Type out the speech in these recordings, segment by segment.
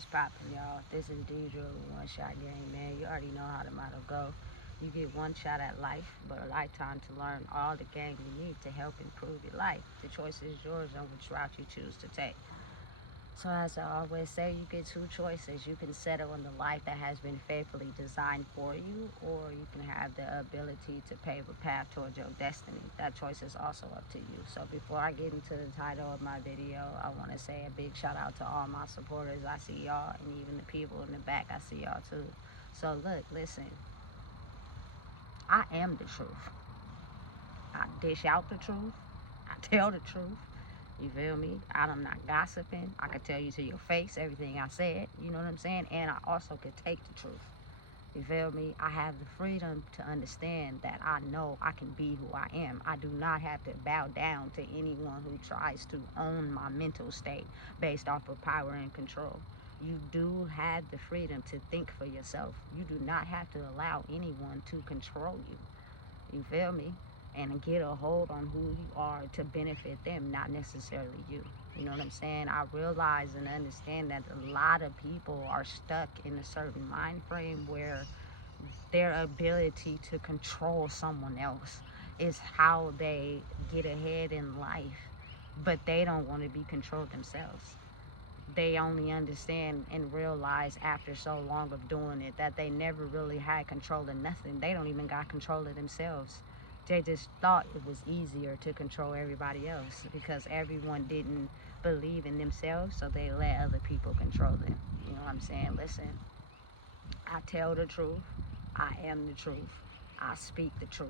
What's poppin', y'all? This is Deidre with One Shot Game, man. You already know how the motto go. You get one shot at life, but a lifetime to learn all the game you need to help improve your life. The choice is yours on which route you choose to take. So as I always say, you get two choices. You can settle in the life that has been faithfully designed for you, or you can have the ability to pave a path towards your destiny. That choice is also up to you. So before I get into the title of my video, I want to say a big shout out to all my supporters. I see y'all, and even the people in the back, I see y'all too. So look, listen, I am the truth. I dish out the truth. I tell the truth. You feel me? I'm not gossiping. I could tell you to your face everything I said. You know what I'm saying? And I also could take the truth. You feel me? I have the freedom to understand that I know I can be who I am. I do not have to bow down to anyone who tries to own my mental state based off of power and control. You do have the freedom to think for yourself. You do not have to allow anyone to control you. You feel me? And get a hold on who you are to benefit them, not necessarily you. You know what I'm saying? I realize and understand that a lot of people are stuck in a certain mind frame where their ability to control someone else is how they get ahead in life, but they don't want to be controlled themselves. They only understand and realize after so long of doing it that they never really had control of nothing. They don't even got control of themselves. They just thought it was easier to control everybody else because everyone didn't believe in themselves, so they let other people control them. You know what I'm saying? Listen, I tell the truth. I am the truth. I speak the truth.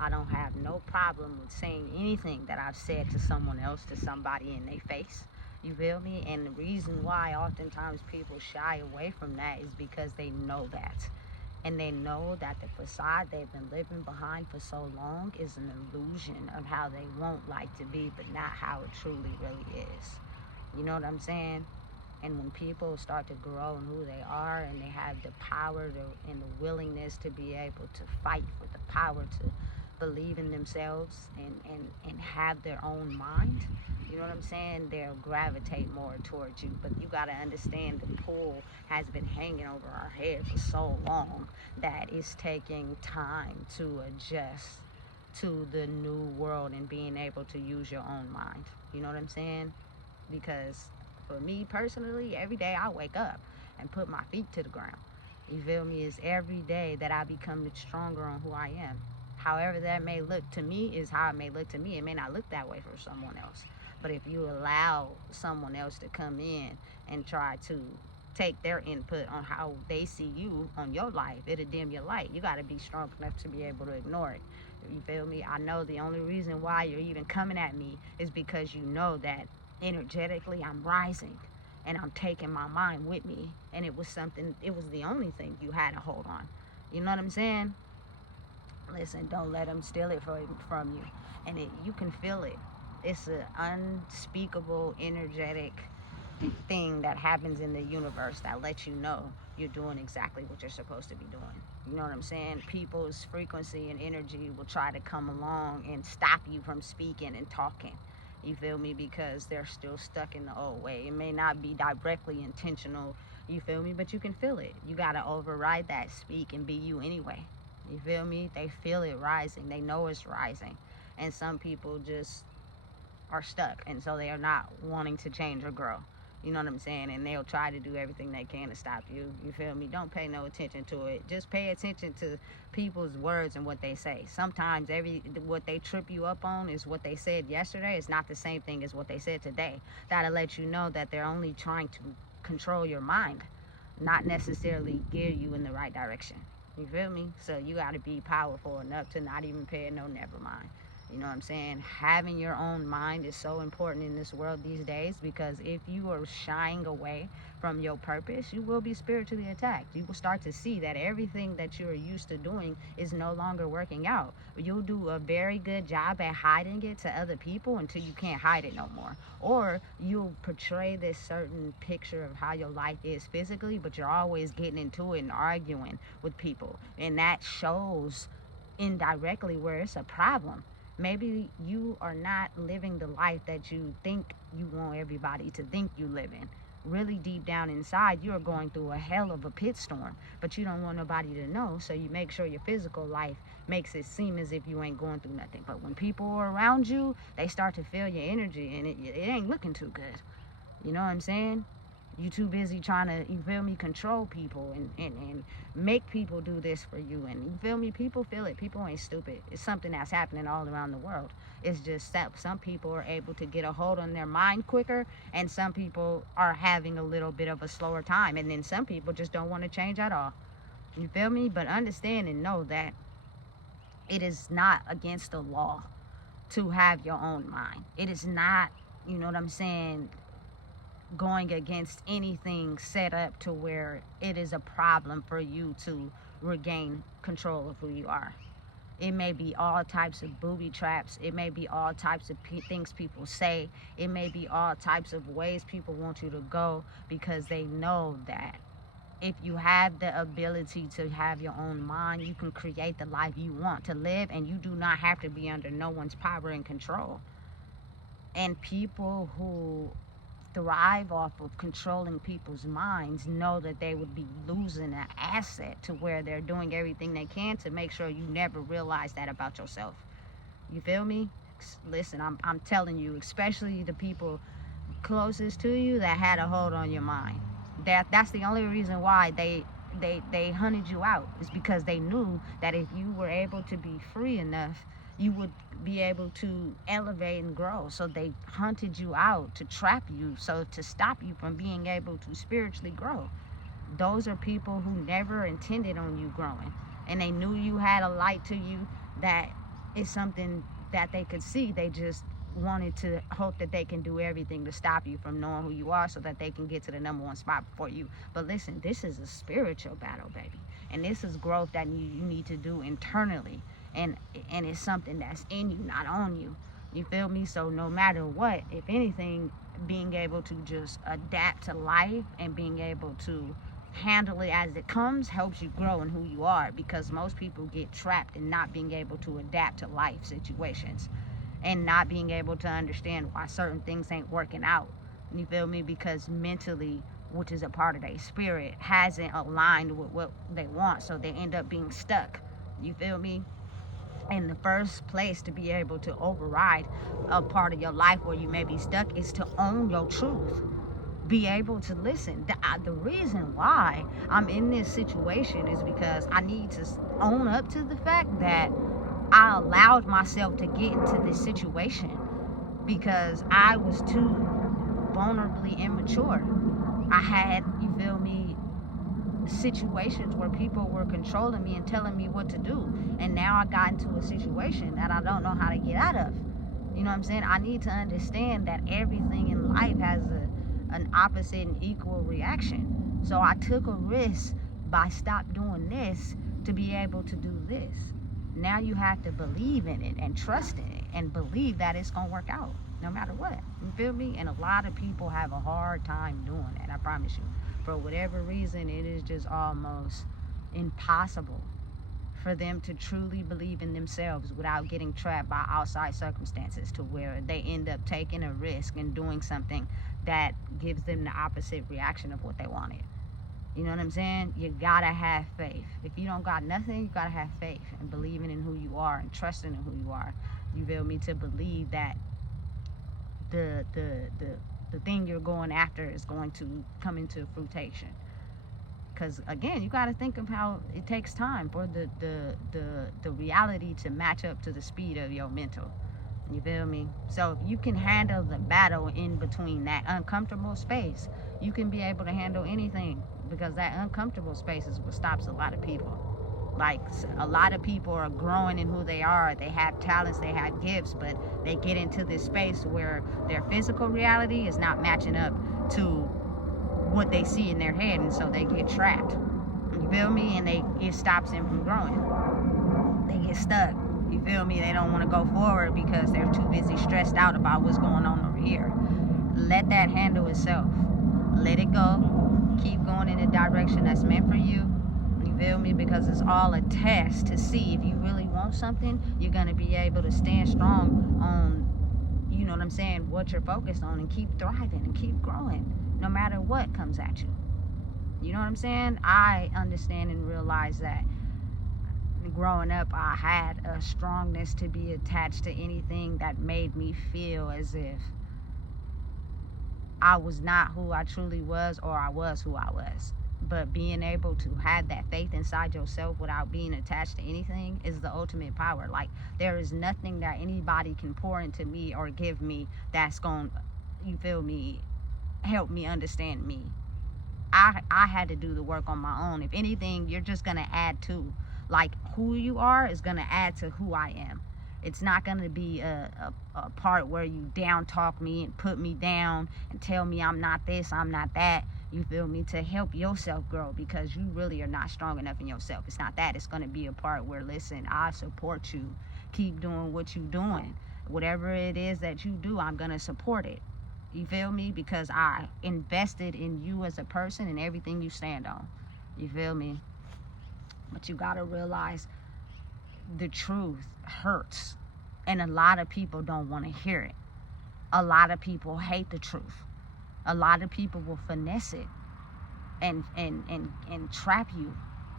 I don't have no problem with saying anything that I've said to someone else, to somebody in their face. You feel me? And the reason why oftentimes people shy away from that is because they know that. And they know that the facade they've been living behind for so long is an illusion of how they won't like to be, but not how it truly really is. You know what I'm saying? And when people start to grow in who they are and they have the power and the willingness to be able to fight with the power to believe in themselves and have their own mind, you know what I'm saying, they'll gravitate more towards you. But you got to understand the pull has been hanging over our head for so long that it's taking time to adjust to the new world and being able to use your own mind. You know what I'm saying? Because for me personally, every day I wake up and put my feet to the ground. You feel me? It's every day that I become stronger on who I am. However that may look to me is how it may look to me. It may not look that way for someone else. But if you allow someone else to come in and try to take their input on how they see you on your life, it'll dim your light. You got to be strong enough to be able to ignore it. You feel me? I know the only reason why you're even coming at me is because you know that energetically I'm rising and I'm taking my mind with me. And it was the only thing you had to hold on. You know what I'm saying? Listen, don't let them steal it from you. And you can feel it. It's an unspeakable, energetic thing that happens in the universe that lets you know you're doing exactly what you're supposed to be doing. You know what I'm saying? People's frequency and energy will try to come along and stop you from speaking and talking. You feel me? Because they're still stuck in the old way. It may not be directly intentional, you feel me? But you can feel it. You got to override that, speak, and be you anyway. You feel me? They feel it rising. They know it's rising. And some people just are stuck, and so they are not wanting to change or grow. You know what I'm saying? And they'll try to do everything they can to stop you. You feel me? Don't pay no attention to it. Just pay attention to people's words and what they say. Sometimes what they trip you up on is what they said yesterday. It's not the same thing as what they said today. That'll let you know that they're only trying to control your mind, not necessarily gear you in the right direction. You feel me? So you got to be powerful enough to not even pay no never mind. You know what I'm saying? Having your own mind is so important in this world these days, because if you are shying away from your purpose, you will be spiritually attacked. You will start to see that everything that you're used to doing is no longer working out. You'll do a very good job at hiding it to other people until you can't hide it no more. Or you'll portray this certain picture of how your life is physically, but you're always getting into it and arguing with people. And that shows indirectly where it's a problem. Maybe you are not living the life that you think you want everybody to think you live in. really deep down inside, you're going through a hell of a pit storm, but you don't want nobody to know, so you make sure your physical life makes it seem as if you ain't going through nothing. But when people are around you, they start to feel your energy, and it ain't looking too good. You know what I'm saying? You too busy trying to, you feel me, control people and make people do this for you. And you feel me, people feel it. People ain't stupid. It's something that's happening all around the world. It's just that some people are able to get a hold on their mind quicker, and some people are having a little bit of a slower time. And then some people just don't want to change at all. You feel me? But understand and know that it is not against the law to have your own mind. It is not, you know what I'm saying, going against anything set up to where it is a problem for you to regain control of who you are. It may be all types of booby traps. It may be all types of things people say. It may be all types of ways people want you to go, because they know that if you have the ability to have your own mind, you can create the life you want to live, and you do not have to be under no one's power and control. And people who thrive off of controlling people's minds know that they would be losing an asset to where they're doing everything they can to make sure you never realize that about yourself. You feel me? Listen, I'm telling you, especially the people closest to you that had a hold on your mind. That's the only reason why they hunted you out, is because they knew that if you were able to be free enough, you would be able to elevate and grow. So they hunted you out to trap you, so to stop you from being able to spiritually grow. Those are people who never intended on you growing, and they knew you had a light to you that is something that they could see. They just wanted to hope that they can do everything to stop you from knowing who you are, so that they can get to the number one spot before you. But listen, this is a spiritual battle, baby, and this is growth that you need to do internally. And it's something that's in you, not on you. You feel me? So no matter what, if anything, being able to just adapt to life and being able to handle it as it comes helps you grow in who you are, because most people get trapped in not being able to adapt to life situations and not being able to understand why certain things ain't working out. You feel me? Because mentally, which is a part of their spirit, hasn't aligned with what they want, so they end up being stuck. You feel me? In the first place, to be able to override a part of your life where you may be stuck is to own your truth. Be able to listen. The reason why I'm in this situation is because I need to own up to the fact that I allowed myself to get into this situation because I was too vulnerably immature. I had, you feel me, situations where people were controlling me and telling me what to do, and now I got into a situation that I don't know how to get out of. You know what I'm saying? I need to understand that everything in life has an opposite and equal reaction. So I took a risk by stop doing this to be able to do this. Now you have to believe in it and trust in it and believe that it's gonna work out no matter what. You feel me? And a lot of people have a hard time doing that, I promise you. For whatever reason, it is just almost impossible for them to truly believe in themselves without getting trapped by outside circumstances, to where they end up taking a risk and doing something that gives them the opposite reaction of what they wanted. You know what I'm saying? You gotta have faith. If you don't got nothing, you gotta have faith and believing in who you are and trusting in who you are. You feel me? To believe that the thing you're going after is going to come into fruition. Because again, you got to think of how it takes time for the reality to match up to the speed of your mental. You feel me? So if you can handle the battle in between that uncomfortable space, you can be able to handle anything, because that uncomfortable space is what stops a lot of people. Like, a lot of people are growing in who they are. They have talents, they have gifts, but they get into this space where their physical reality is not matching up to what they see in their head, and so they get trapped. You feel me? And it stops them from growing. They get stuck. You feel me? They don't want to go forward because they're too busy stressed out about what's going on over here. Let that handle itself. Let it go. Keep going in the direction that's meant for you. You feel me? Because it's all a test to see if you really want something. You're going to be able to stand strong on, you know what I'm saying, what you're focused on, and keep thriving and keep growing. no matter what comes at you. You know what I'm saying? I understand and realize that growing up, I had a strongness to be attached to anything that made me feel as if I was not who I truly was, or I was who I was. But being able to have that faith inside yourself without being attached to anything is the ultimate power. Like, there is nothing that anybody can pour into me or give me that's going, you feel me, help me understand me. I had to do the work on my own. If anything, you're just going to add to. Like, who you are is going to add to who I am. It's not going to be a part where you down talk me and put me down and tell me I'm not this, I'm not that. You feel me? To help yourself grow, because you really are not strong enough in yourself. It's not that. It's going to be a part where, listen, I support you. Keep doing what you're doing. Whatever it is that you do, I'm going to support it. You feel me? Because I invested in you as a person and everything you stand on. You feel me? But you got to realize the truth hurts. And a lot of people don't want to hear it. A lot of people hate the truth. A lot of people will finesse it and trap you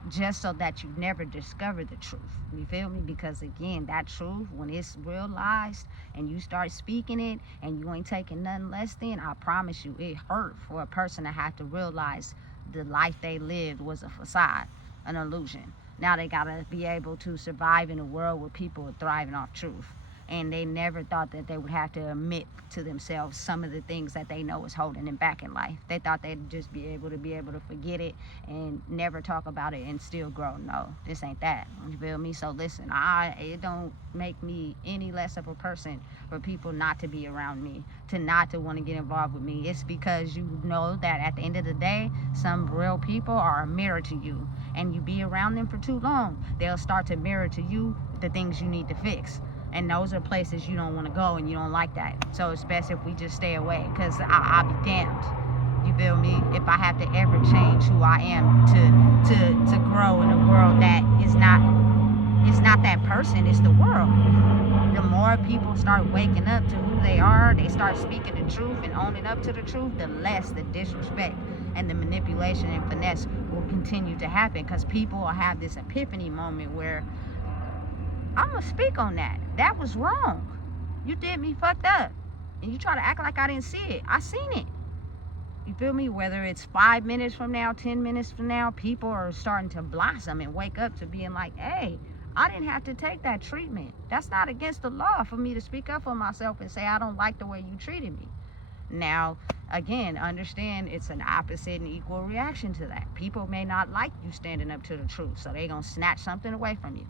just so that you never discover the truth. You feel me? Because again, that truth, when it's realized and you start speaking it and you ain't taking nothing less than, I promise you, it hurt for a person to have to realize the life they lived was a facade, an illusion. Now they gotta be able to survive in a world where people are thriving off truth. And they never thought that they would have to admit to themselves some of the things that they know is holding them back in life. They thought they'd just be able to forget it and never talk about it and still grow. No, this ain't that. You feel me? So listen, it don't make me any less of a person for people not to be around me, to not to want to get involved with me. It's because you know that at the end of the day, some real people are a mirror to you, and you be around them for too long, they'll start to mirror to you the things you need to fix. And those are places you don't want to go, and you don't like that. So it's best if we just stay away, because I'll be damned. You feel me? If I have to ever change who I am to grow in a world that is not, it's not that person, it's the world. The more people start waking up to who they are, they start speaking the truth and owning up to the truth, the less the disrespect and the manipulation and finesse will continue to happen, because people will have this epiphany moment where, I'm going to speak on that. That was wrong. You did me fucked up. And you try to act like I didn't see it. I seen it. You feel me? Whether it's 5 minutes from now, 10 minutes from now, people are starting to blossom and wake up to being like, hey, I didn't have to take that treatment. That's not against the law for me to speak up for myself and say I don't like the way you treated me. Now, again, understand it's an opposite and equal reaction to that. People may not like you standing up to the truth, so they're going to snatch something away from you.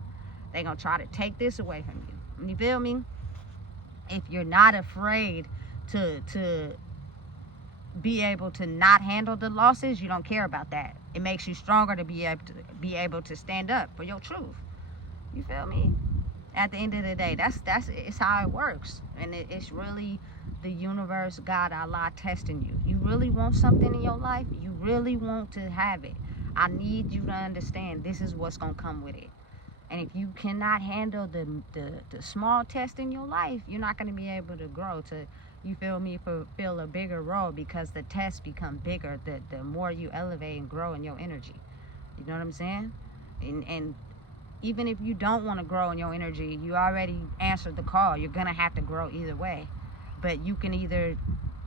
They're going to try to take this away from you. You feel me? If you're not afraid to be able to not handle the losses, you don't care about that. It makes you stronger to be able to stand up for your truth. You feel me? At the end of the day, it's how it works. And it's really the universe, God, Allah testing you. You really want something in your life? You really want to have it? I need you to understand this is what's going to come with it. And if you cannot handle the small test in your life, you're not going to be able to grow to, you feel me, fulfill a bigger role, because the tests become bigger the more you elevate and grow in your energy. You know what I'm saying? And even if you don't want to grow in your energy, you already answered the call. You're going to have to grow either way. But you can either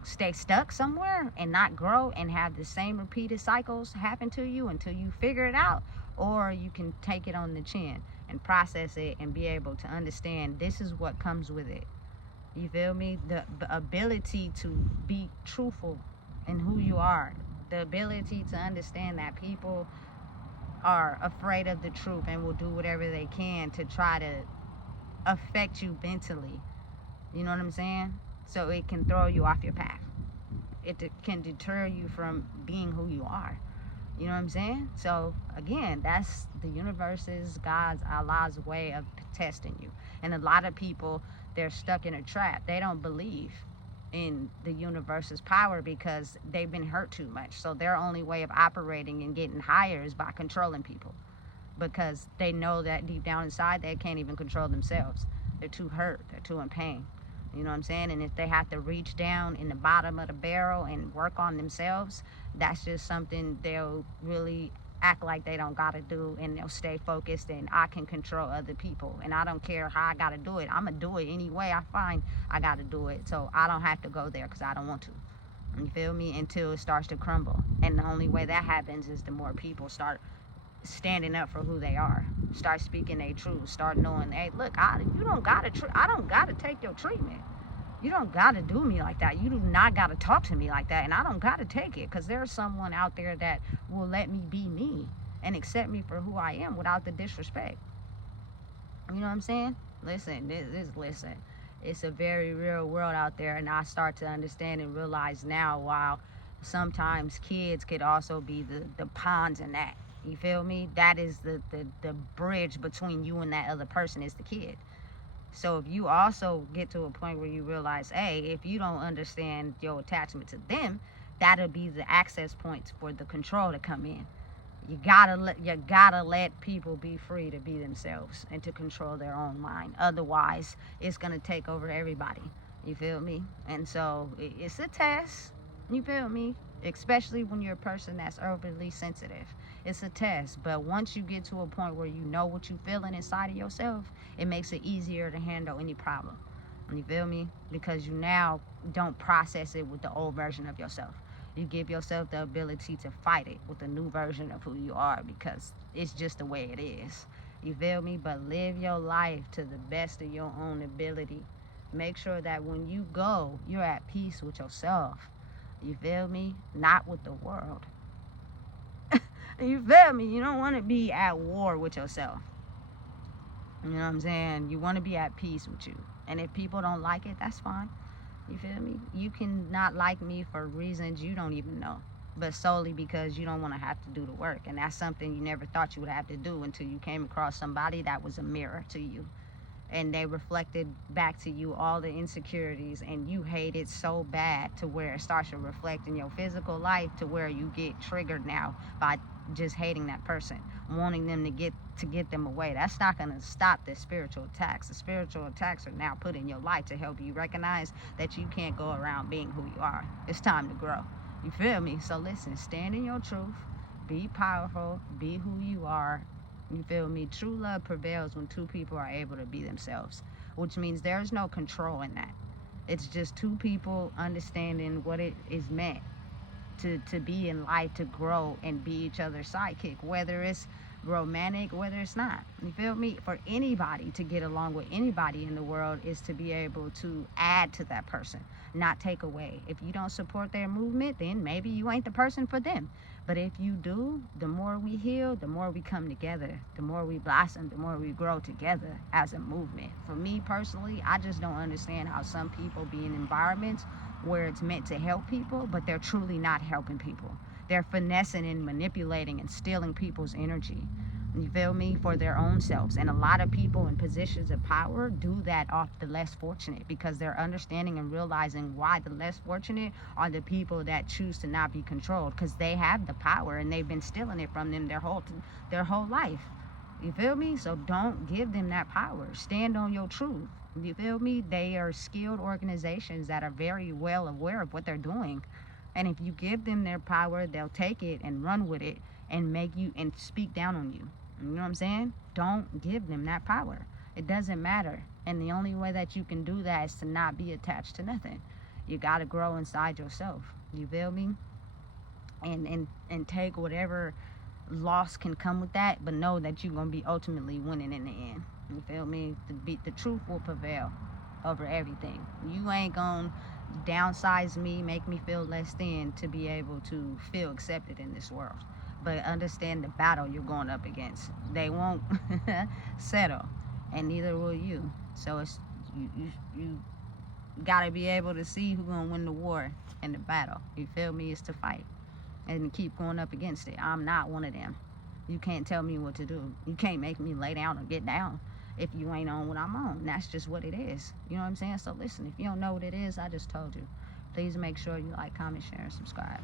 stay stuck somewhere and not grow and have the same repeated cycles happen to you until you figure it out, or you can take it on the chin and process it and be able to understand this is what comes with it. You feel me? The ability to be truthful in who you are, the ability to understand that people are afraid of the truth and will do whatever they can to try to affect you mentally. You know what I'm saying? So it can throw you off your path. It can deter you from being who you are. You know what I'm saying? So again, that's the universe's, God's, Allah's way of testing you. And a lot of people, they're stuck in a trap. They don't believe in the universe's power because they've been hurt too much. So their only way of operating and getting higher is by controlling people, because they know that deep down inside they can't even control themselves. They're too hurt. They're too in pain. You know what I'm saying? And if they have to reach down in the bottom of the barrel and work on themselves, that's just something they'll really act like they don't gotta do, and they'll stay focused, and I can control other people and I don't care how I gotta do it. I'm gonna do it anyway I find I gotta do it, so I don't have to go there because I don't want to. You feel me? Until it starts to crumble. And the only way that happens is the more people start standing up for who they are, start speaking their truth, start knowing, hey, look, I don't gotta take your treatment. You don't gotta do me like that. You do not gotta talk to me like that, and I don't gotta take it, because there's someone out there that will let me be me and accept me for who I am without the disrespect. You know what I'm saying? Listen, listen. It's a very real world out there, and I start to understand and realize now, while sometimes kids could also be the pawns in that. You feel me? That is the bridge between you and that other person, is the kid. So if you also get to a point where you realize, hey, if you don't understand your attachment to them, that'll be the access points for the control to come in. You gotta let people be free to be themselves and to control their own mind. Otherwise, it's gonna take over everybody. You feel me? And so it's a test. You feel me? Especially when you're a person that's overly sensitive. It's a test. But once you get to a point where you know what you're feeling inside of yourself, it makes it easier to handle any problem. You feel me? Because you now don't process it with the old version of yourself. You give yourself the ability to fight it with a new version of who you are, because it's just the way it is. You feel me? But live your life to the best of your own ability. Make sure that when you go, you're at peace with yourself. You feel me? Not with the world. You feel me? You don't want to be at war with yourself. You know what I'm saying? You want to be at peace with you. And if people don't like it, that's fine. You feel me? You can not like me for reasons you don't even know, but solely because you don't want to have to do the work. And that's something you never thought you would have to do until you came across somebody that was a mirror to you. And they reflected back to you all the insecurities, and you hate it so bad to where it starts to reflect in your physical life, to where you get triggered now by just hating that person, wanting them to get them away. That's not going to stop the spiritual attacks. The spiritual attacks are now put in your life to help you recognize that you can't go around being who you are. It's time to grow. You feel me? So listen, stand in your truth, be powerful, be who you are. You feel me? True love prevails when two people are able to be themselves, which means there's no control in that. It's just two people understanding what it is meant to be in life, to grow and be each other's sidekick, whether it's romantic, whether it's not. You feel me? For anybody to get along with anybody in the world is to be able to add to that person, not take away. If you don't support their movement, then maybe you ain't the person for them. But if you do, the more we heal, the more we come together, the more we blossom, the more we grow together as a movement. For me personally, I just don't understand how some people be in environments where it's meant to help people, but they're truly not helping people. They're finessing and manipulating and stealing people's energy. You feel me? For their own selves. And a lot of people in positions of power do that off the less fortunate, because they're understanding and realizing why the less fortunate are the people that choose to not be controlled, because they have the power and they've been stealing it from them their whole life. You feel me? So don't give them that power. Stand on your truth. You feel me? They are skilled organizations that are very well aware of what they're doing. And if you give them their power, they'll take it and run with it and make you and speak down on you. You know what I'm saying? Don't give them that power. It doesn't matter. And the only way that you can do that is to not be attached to nothing. You got to grow inside yourself. You feel me? And take whatever loss can come with that, but know that you're going to be ultimately winning in the end. You feel me? The truth will prevail over everything. You ain't going to downsize me, make me feel less than to be able to feel accepted in this world. But understand the battle you're going up against. They won't settle, and neither will you. So it's you got to be able to see who's going to win the war and the battle. You feel me? It's to fight and keep going up against it. I'm not one of them. You can't tell me what to do. You can't make me lay down or get down if you ain't on what I'm on. That's just what it is. You know what I'm saying? So listen, if you don't know what it is, I just told you. Please make sure you like, comment, share, and subscribe.